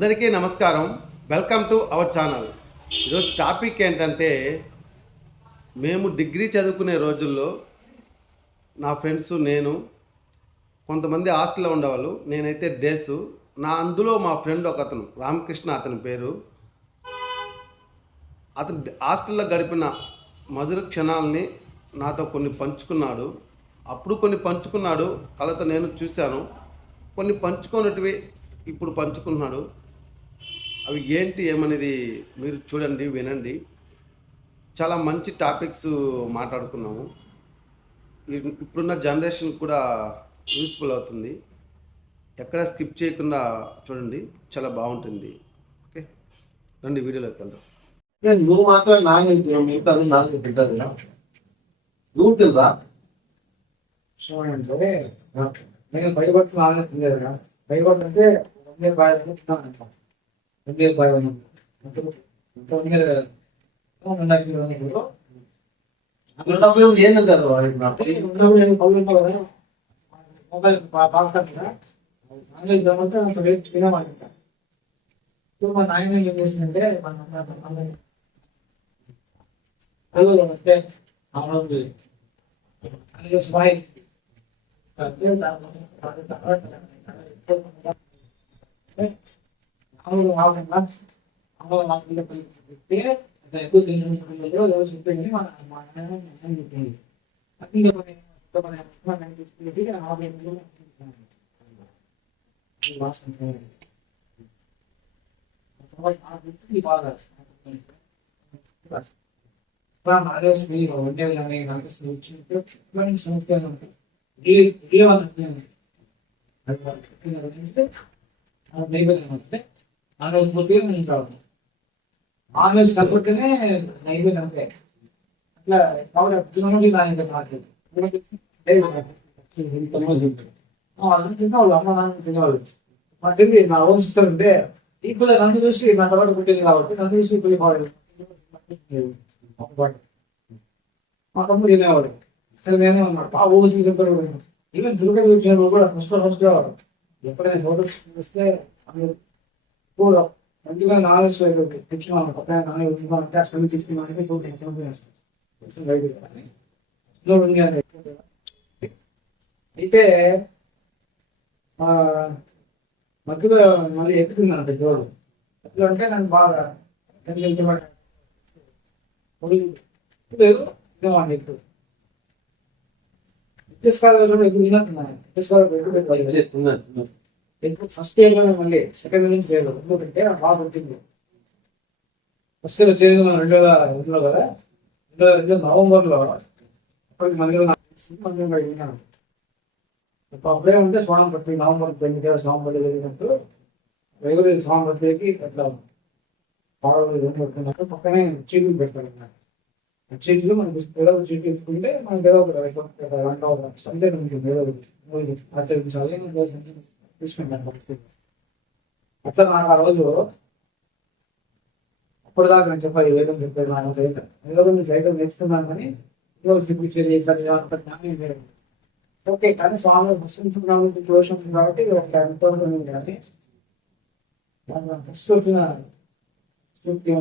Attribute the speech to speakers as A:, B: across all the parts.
A: అందరికీ నమస్కారం. Welcome to our channel ఈరోజు టాపిక్ ఏంటంటే మేము డిగ్రీ చదువుకునే రోజుల్లో నా ఫ్రెండ్స్ నేను కొంతమంది హాస్టల్లో ఉండేవాళ్ళు. నేనైతే డేసు నా అందులో మా ఫ్రెండ్ ఒక అతను రామకృష్ణ అతని పేరు. అతను హాస్టల్లో గడిపిన మధుర క్షణాలని నాతో కొన్ని పంచుకున్నాడు. అప్పుడు కొన్ని పంచుకున్నాడు కలతో నేను చూశాను. కొన్ని పంచుకున్నటివి ఇప్పుడు పంచుకున్నాడు అవి ఏంటి ఏమనేది మీరు చూడండి వినండి. చాలా మంచి టాపిక్స్ మాట్లాడుకున్నాము. ఇప్పుడున్న జనరేషన్ కూడా యూస్ఫుల్ అవుతుంది. ఎక్కడ స్కిప్ చేయకుండా చూడండి చాలా బాగుంటుంది. ఓకే? రండి వీడియోలోకి వెళ్దాం.
B: నువ్వు మాత్రం నాకు భయపడుతున్నా పాకుతాను కదా అందులో ఇద్దామంటే అంత రేట్ తినమాట ఇప్పుడు మా నాయన ఏం చేసిందంటే మన అదే అంటే అవును అది స్మైల్ అవును అవునమ్మా అవును నాకు చెప్తే ఎక్కువ తినలేదు మా నాన్న చెప్పింది. అది బాగా నాగేష్ మీరు ఉండే కానీ నాగేష్ వచ్చి నాన్ వెజ్ నేను కావాలి నాన్ వెజ్ కలిపితేనే నైవేద్యం అంతే అట్లా కాబట్టి తినడం దాని మార్కెట్ వాళ్ళు తినేవాళ్ళు అమ్మ నాన్న తినేవాళ్ళు మా తిండి నా ఓన్ సిస్టర్ ఉంటే ఇప్పుడు నన్ను చూసి నా తర్వాత పుట్టింది కాబట్టి నన్ను చూసి ఇప్పుడు మా తమ్ముడు తినేవాడు సరే నేనే ఉన్నాడు ఆ ఊరు చూసేప్పుడు ఈవెన్ దుర్గ వచ్చినప్పుడు కూడా ఫస్ట్ ఫస్ట్ ఎప్పుడైనా ఫోటోస్ వస్తే అందరూ కూడా మంచిగా నాలెడ్జ్ తెచ్చుకున్నాను ఒక నాన్న అంటే అసలు. తీసుకున్నాను అయితే మధ్యలో మళ్ళీ ఎక్కుతుందంట జోడు ఎట్లా అంటే నన్ను బాగా లేదు ఎక్కువ విద్యుస్కారాలు ఎక్కువ ఎక్కువ పెట్టుకోవాలి ఫస్ట్ ఇయర్లో మళ్ళీ సెకండ్ ఇయర్ నుంచి లేదు. ఎందుకంటే నాకు బాగా వచ్చింది ఫస్ట్ ఇయర్ చేరింది మనం రెండు వేల రెండులో కదా. రెండు వేల రెండు నవంబర్లో అప్పటికి మళ్ళీ నాకు విన్నాను ఇప్పుడు అప్పుడే ఉంటే స్వామి పట్టి నవంబర్ తొమ్మిది స్వామి పట్టి జరిగినట్టు రెగ్యులర్ స్వామి పట్టికి అట్లా పాడలు ఇవన్నీ పెట్టుకున్నప్పుడు పక్కనే చీట్లు పెట్టారు. ఆ చీట్లు మనకి ఏదో ఒక చీట్లు ఇచ్చుకుంటే మనకి ఏదో ఒక గంట ఒక సండే ఉంటుంది. ఏదో ఆచరించాలి. అసలు నాకు ఆ రోజు అప్పటిదాకా నేను చెప్పాలి ఏదో చెప్పాడు నాకు రైతు ఏదో నేను రైతు నేర్చుకున్నాను కానీ ఏదో చూపించేది ఇట్లా జ్ఞానం ఓకే కానీ స్వామి ప్రశ్నించుకున్నాము దోషం ఉంది కాబట్టి ఒక ఎంతో ఉంది కానీ ఫస్ట్ వచ్చిన సూక్తి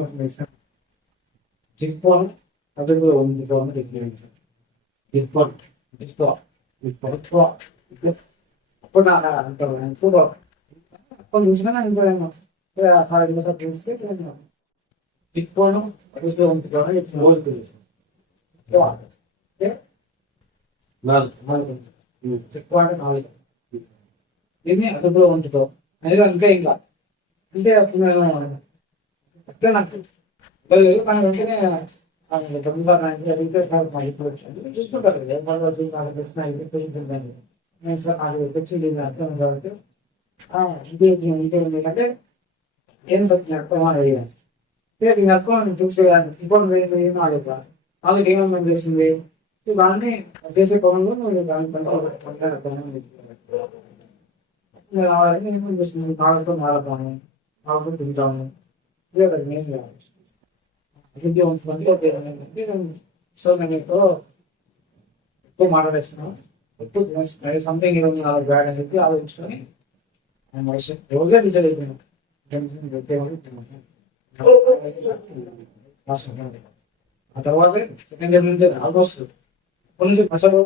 B: ఉంది గవర్నమెంట్ జిప్పోన్ జిప్పో అప్పుడు అంటారు ఇప్పుడు అప్పుడు చూసినా ఇంకోనేమో సార్ చూస్తే జిప్పోను అదుపులో ఉంది గవర్నమెంట్ జిప్పో అంటే నాలుగు దీన్ని అదుపులో ఉంచుతాం అది అంతే ఇంకా అంటే అప్పుడు నేను నాకు కానీ వెంటనే డబ్బు సార్ నాకు అడిగితే సార్ మా ఇప్పుడు వచ్చాను చూసుకుంటారు మన రోజు నాకు తెలిసిన ఇది నేను సార్ నాకు తెచ్చింది ఇది అర్థం కాబట్టి ఆ, ఇదే ఇదే ఉంది అంటే ఏం సత్యం అర్థం అని అడిగాను అంటే దీని అర్థం చూసేదాన్ని ఇప్పుడు వేయింది ఏమో అడుగుతా వాళ్ళకి ఏమేమి చేసింది సో చేసే పనులు నువ్వు దాని పని ఏమేమి చేసింది నాలుగుతో మాడతాను నాలుగుతో తింటాము ఇదే కదా నేను చేయాలి ఇది ఉంటుంది సో నేను ఎక్కువ ఎక్కువ మాట్లాడేస్తున్నాను సంథింగ్ ఏదో బ్యాడ్ అని చెప్పి ఆలోచించుకొని ఎవరిగా రిజల్ట్ ఆ తర్వాత సెకండ్ ఇయర్ నుండి ఆల్మోస్ట్ ఫుల్ అసలు